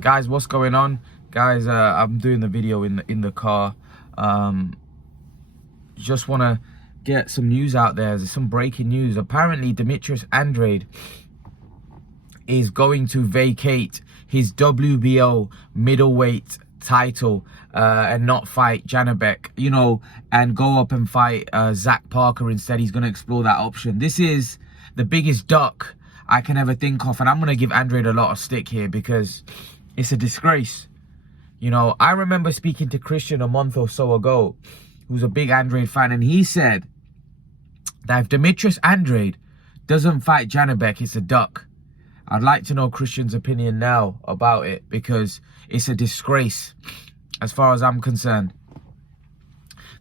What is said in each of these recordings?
Guys, what's going on? Guys, I'm doing the video in the car. Just want to get some news out there. There's some breaking news. Apparently, Demetrius Andrade is going to vacate his WBO middleweight title and not fight Janibek, and go up and fight Zach Parker instead. He's going to explore that option. This is the biggest duck I can ever think of, and I'm going to give Andrade a lot of stick here because it's a disgrace. I remember speaking to Christian a month or so ago, who's a big Andrade fan, and he said that if Demetrius Andrade doesn't fight Janibek, it's a duck. I'd like to know Christian's opinion now about it because it's a disgrace as far as I'm concerned.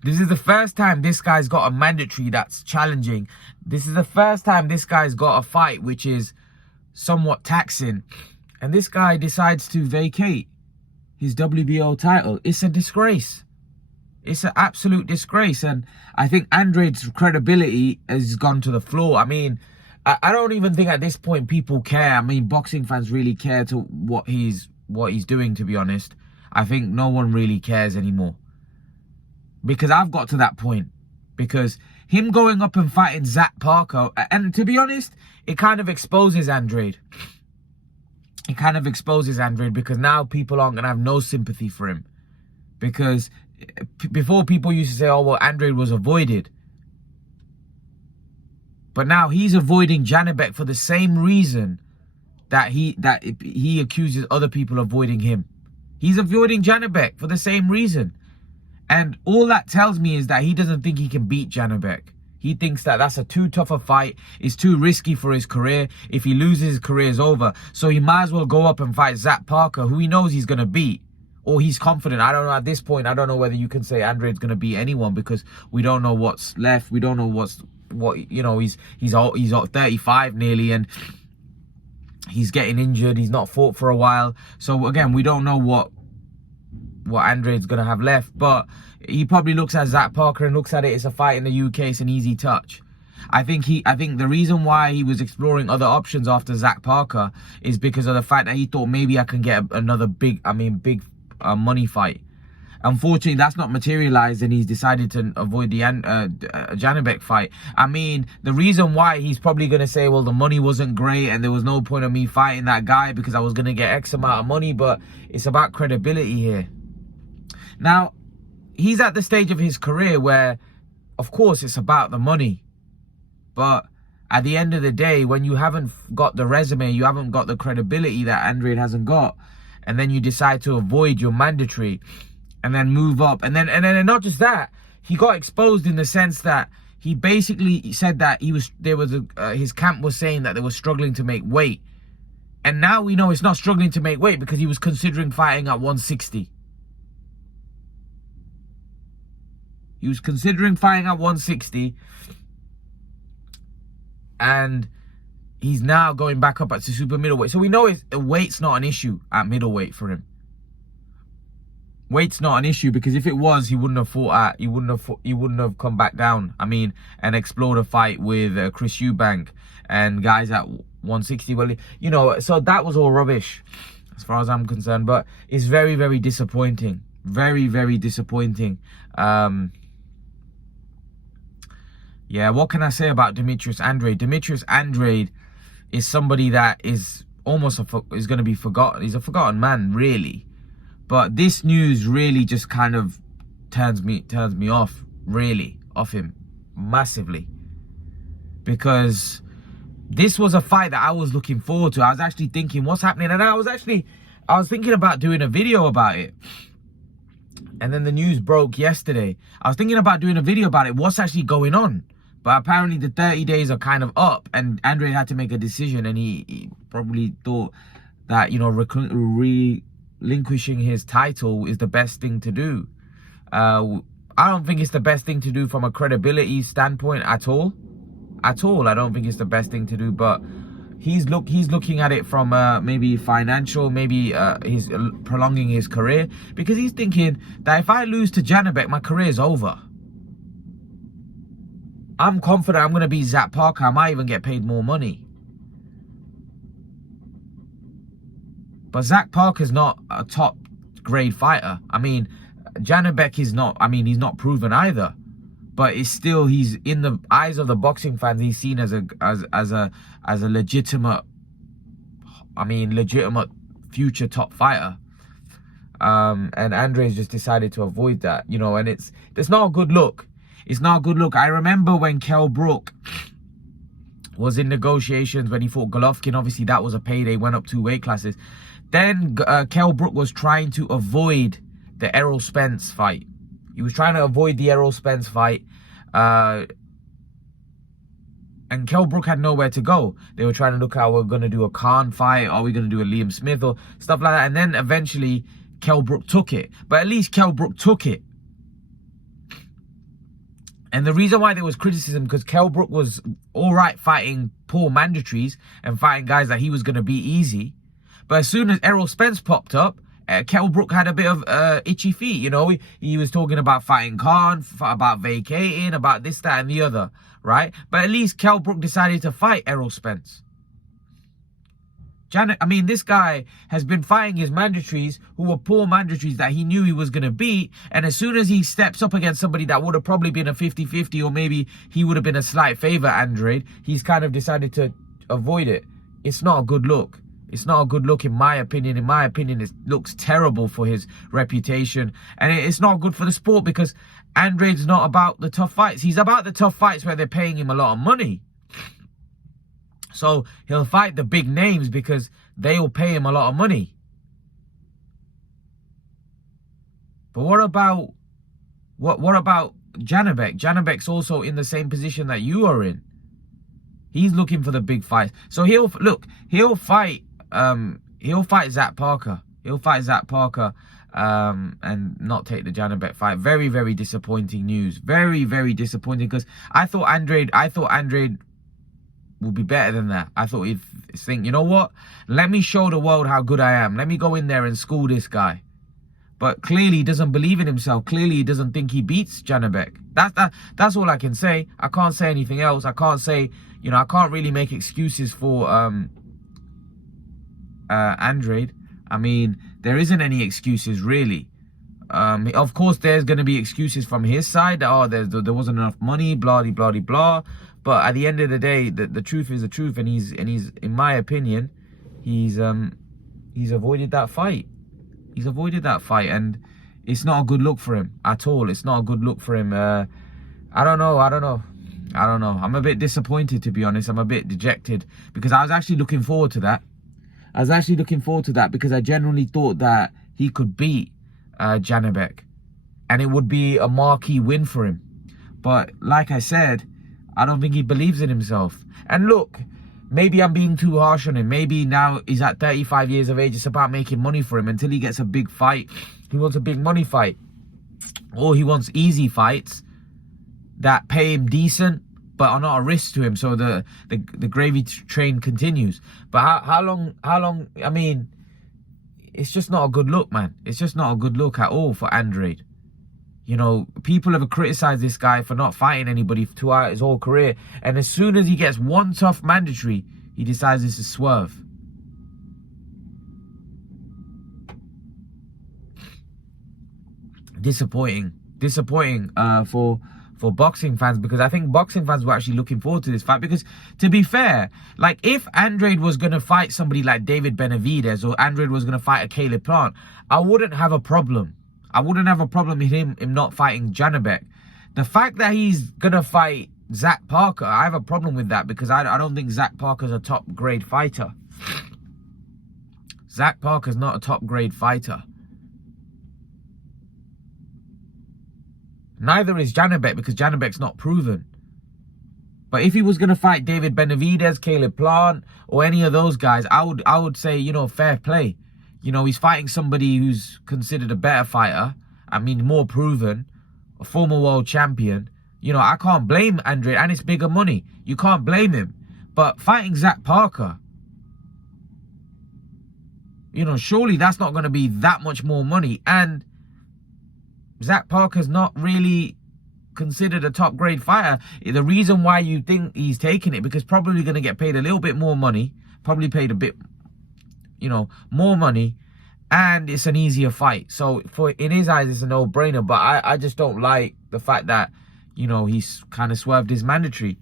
This is the first time this guy's got a mandatory that's challenging. This is the first time this guy's got a fight which is somewhat taxing. And this guy decides to vacate his WBO title. It's a disgrace. It's an absolute disgrace. And I think Andrade's credibility has gone to the floor. I mean, I don't even think at this point people care. I mean, boxing fans really care to what he's doing, to be honest. I think no one really cares anymore. Because I've got to that point. Because him going up and fighting Zach Parker, and to be honest, it kind of exposes Andrade. It kind of exposes Andrade because now people aren't going to have no sympathy for him. Because before people used to say, oh, well, Andrade was avoided. But now he's avoiding Janibek for the same reason that he accuses other people of avoiding him. He's avoiding Janibek for the same reason. And all that tells me is that he doesn't think he can beat Janibek. He thinks that that's too tough a fight. It's too risky for his career. If he loses, his career is over. So he might as well go up and fight Zach Parker, who he knows he's going to beat. Or he's confident. I don't know at this point. I don't know whether you can say Andrade's going to beat anyone because we don't know what's left. We don't know he's 35 nearly, and he's getting injured. He's not fought for a while. So again, we don't know what Andrade's going to have left, but he probably looks at Zach Parker and looks at it, it's a fight in the UK, it's an easy touch. I think the reason why he was exploring other options after Zach Parker is because of the fact that he thought maybe I can get another big money fight. Unfortunately, that's not materialized, and he's decided to avoid the Janibek fight. I mean, the reason why he's probably going to say, well, the money wasn't great and there was no point of me fighting that guy because I was going to get X amount of money, but it's about credibility here. Now, he's at the stage of his career where, of course, it's about the money. But at the end of the day, when you haven't got the resume, you haven't got the credibility that Andrade hasn't got, and then you decide to avoid your mandatory and then move up. And then not just that, he got exposed in the sense that he basically said that his camp was saying that they were struggling to make weight. And now we know it's not struggling to make weight because he was considering fighting at 160. He was considering fighting at 160. And he's now going back up at the super middleweight. So we know weight's not an issue at middleweight for him. Weight's not an issue because if it was, he wouldn't have fought he wouldn't have come back down. I mean, and explored a fight with Chris Eubank and guys at 160. Well, so that was all rubbish as far as I'm concerned. But it's very, very disappointing. Very, very disappointing. Yeah, what can I say about Demetrius Andrade? Demetrius Andrade is somebody that is almost is going to be forgotten. He's a forgotten man, really. But this news really just kind of turns me off, really, off him massively. Because this was a fight that I was looking forward to. I was actually thinking, what's happening? And I was thinking about doing a video about it. And then the news broke yesterday. I was thinking about doing a video about it. What's actually going on? But apparently the 30 days are kind of up, and Andrade had to make a decision, and he probably thought that, relinquishing his title is the best thing to do. I don't think it's the best thing to do from a credibility standpoint at all. At all, I don't think it's the best thing to do, but he's looking at it from maybe financial, maybe he's prolonging his career, because he's thinking that if I lose to Janibek, my career is over. I'm confident I'm going to beat Zach Parker. I might even get paid more money. But Zach Parker's not a top grade fighter. I mean, Janibek is not, I mean, he's not proven either. But it's still, he's in the eyes of the boxing fans, he's seen as a legitimate, I mean, legitimate future top fighter. And Andrade's just decided to avoid that, you know, and it's not a good look. It's not a good look. I remember when Kell Brook was in negotiations when he fought Golovkin. Obviously, that was a payday, went up 2 weight classes. Then Kell Brook was trying to avoid the Errol Spence fight. He was trying to avoid the Errol Spence fight. And Kell Brook had nowhere to go. They were trying to look how we're going to do a Khan fight. Are we going to do a Liam Smith or stuff like that? And then eventually Kell Brook took it. But at least Kell Brook took it. And the reason why there was criticism, because Kell Brook was all right fighting poor mandatories and fighting guys that he was going to beat easy. But as soon as Errol Spence popped up, Kell Brook had a bit of itchy feet, you know. He was talking about fighting Khan, about vacating, about this, that, and the other, right? But at least Kell Brook decided to fight Errol Spence. I mean, this guy has been fighting his mandatories who were poor mandatories that he knew he was going to beat. And as soon as he steps up against somebody that would have probably been a 50-50, or maybe he would have been a slight favour, Andrade, he's kind of decided to avoid it. It's not a good look. It's not a good look, in my opinion. In my opinion, it looks terrible for his reputation. And it's not good for the sport, because Andrade's not about the tough fights. He's about the tough fights where they're paying him a lot of money. So he'll fight the big names because they'll pay him a lot of money. But what about Janibek? Janibek's also in the same position that you are in. He's looking for the big fights. So he'll fight Zach Parker. He'll fight Zach Parker and not take the Janibek fight. Very, very disappointing news. Very, very disappointing, because I thought Andrade would be better than that. I thought he'd think, you know what? Let me show the world how good I am. Let me go in there and school this guy. But clearly he doesn't believe in himself. Clearly he doesn't think he beats Janibek. That's all I can say. I can't say anything else. I can't say, you know, I can't really make excuses for Andrade. I mean, there isn't any excuses really. Of course, there's going to be excuses from his side. Oh, there wasn't enough money, blah, blah, blah, blah. But at the end of the day, the truth is the truth, and he's in my opinion, he's avoided that fight. He's avoided that fight, and it's not a good look for him at all. It's not a good look for him. I don't know. I'm a bit disappointed, to be honest. I'm a bit dejected, because I was actually looking forward to that. Because I genuinely thought that he could beat Janibek, and it would be a marquee win for him. But like I said, I don't think he believes in himself. And look, maybe I'm being too harsh on him. Maybe now he's at 35 years of age. It's about making money for him. Until he gets a big fight, he wants a big money fight. Or he wants easy fights that pay him decent but are not a risk to him. So the gravy train continues. But how long, I mean, it's just not a good look, man. It's just not a good look at all for Andrade. You know, people have criticized this guy for not fighting anybody throughout his whole career. And as soon as he gets one tough mandatory, he decides this is swerve. Disappointing for boxing fans, because I think boxing fans were actually looking forward to this fight. Because, to be fair, like, if Andrade was going to fight somebody like David Benavidez, or Andrade was going to fight a Caleb Plant, I wouldn't have a problem. I wouldn't have a problem with him not fighting Janibek. The fact that he's going to fight Zach Parker, I have a problem with that, because I don't think Zach Parker's a top grade fighter. Zach Parker's not a top grade fighter. Neither is Janibek, because Janibek's not proven. But if he was going to fight David Benavidez, Caleb Plant, or any of those guys, I would say, you know, fair play. You know, he's fighting somebody who's considered a better fighter. I mean, more proven, a former world champion. You know, I can't blame Andrade, and it's bigger money. You can't blame him. But fighting Zach Parker, you know, surely that's not going to be that much more money. And Zach Parker's not really considered a top grade fighter. The reason why you think he's taking it, because probably going to get paid a little bit more money, probably paid a bit, you know, more money, and it's an easier fight. So in his eyes, it's a no-brainer. But I just don't like the fact that, you know, he's kind of swerved his mandatory,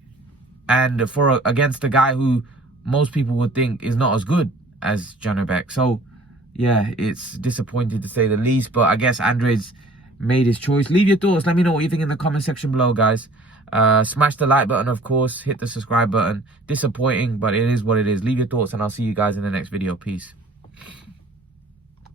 and against a guy who most people would think is not as good as Janibek. So yeah, it's disappointing to say the least. But I guess Andrade's made his choice. Leave your thoughts. Let me know what you think in the comment section below, guys. Smash the like button, of course. Hit the subscribe button. Disappointing, but it is what it is. Leave your thoughts, and I'll see you guys in the next video. Peace.